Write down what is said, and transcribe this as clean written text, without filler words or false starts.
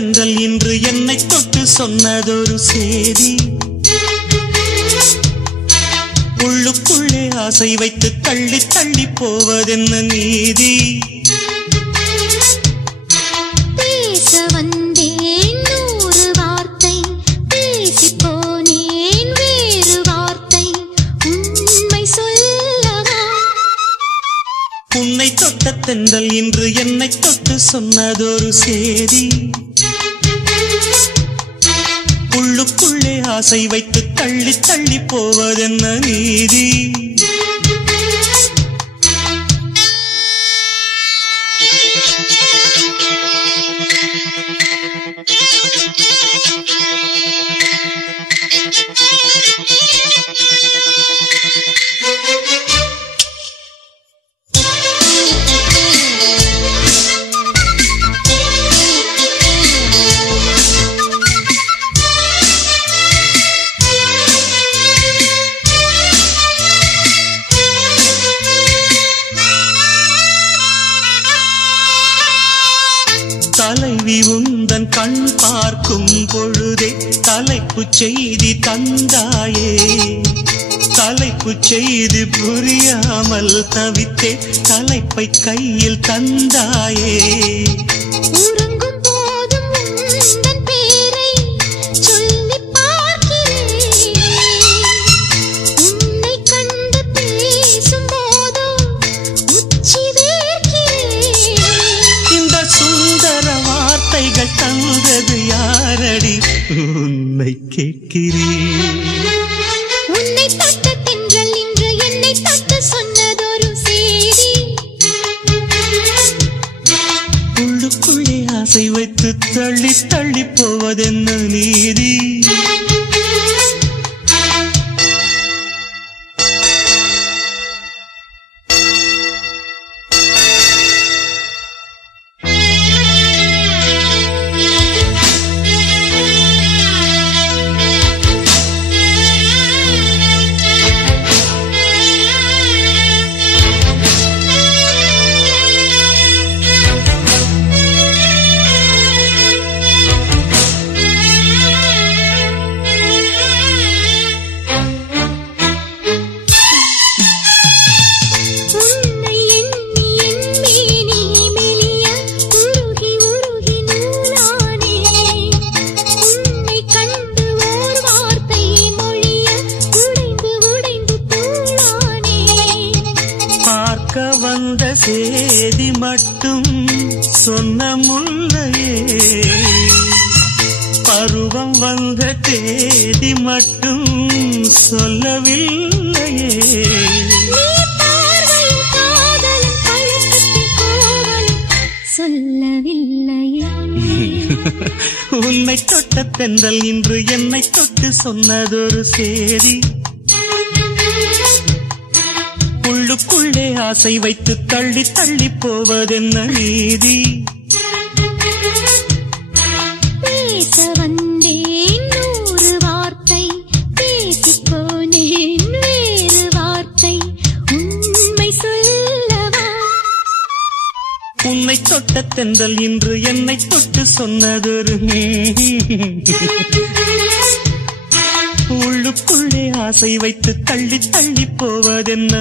தென்றல் இன்று என்னை தொட்டு சொன்னதொரு சேதி. உள்ளுக்குள்ளே ஆசை வைத்து தள்ளி தள்ளி போவதென்ன நீதி? பேச வந்தேன் 100 வார்த்தை, பேசி போனேன் வேறு வார்த்தை, உண்மை சொல்லவா? உன்னை தொட்ட தென்றல் இன்று என்னை தொட்டு சொன்னதொரு சேதி. உள்ளுக்குள்ளே ஆசை வைத்து தள்ளி தள்ளி போவதென்ன நீதி? தலைவி உந்தன் கண் பார்க்கும் பொழுதே தலைப்பு செய்தி தந்தாயே. தலைப்பு செய்தி புரியாமல் தவித்தே தலைப்பை கையில் தந்தாயே. உறங்கும் போதும் உந்தன் பேரை சொல்லி பார்க்கிறேன், உன்னை கண்டு பேசும் போதோ உச்சி வேர்க்கிறேன். இந்த சுந்தர வார்த்தைகள் தந்தது யாரடி? உன்னை கேட்கிறேன். உன்னை தொட்ட தென்றல் இன்று என்னை தொட்டு சொன்னதொரு சேதி. உள்ளுக்குள்ளே ஆசை வைத்து தள்ளி தள்ளி போவதென்ன நீதி? வந்த சேதி மட்டும் சொன்ன முல்லையே, பருவம் வந்த தேதி மட்டும் சொல்லவில்லையே. சொல்லவில்லையே. உன்னை தொட்ட தென்றல் இன்று என்னை தொட்டு சொன்னதொரு சேதி. உள்ளுக்குள்ளே ஆசை வைத்து தள்ளி தள்ளி போவதென்ன நீதி? பேச வந்தேன் 100 வார்த்தை, பேசி போனேன் வேறு வார்த்தை, உண்மை சொல்லவா? உன்னை தொட்ட தென்றல் இன்று என்னை தொட்டு சொன்னதொரு உள்ளுக்குள்ளே ஆசை வைத்து தள்ளி தள்ளி போவதென்ன?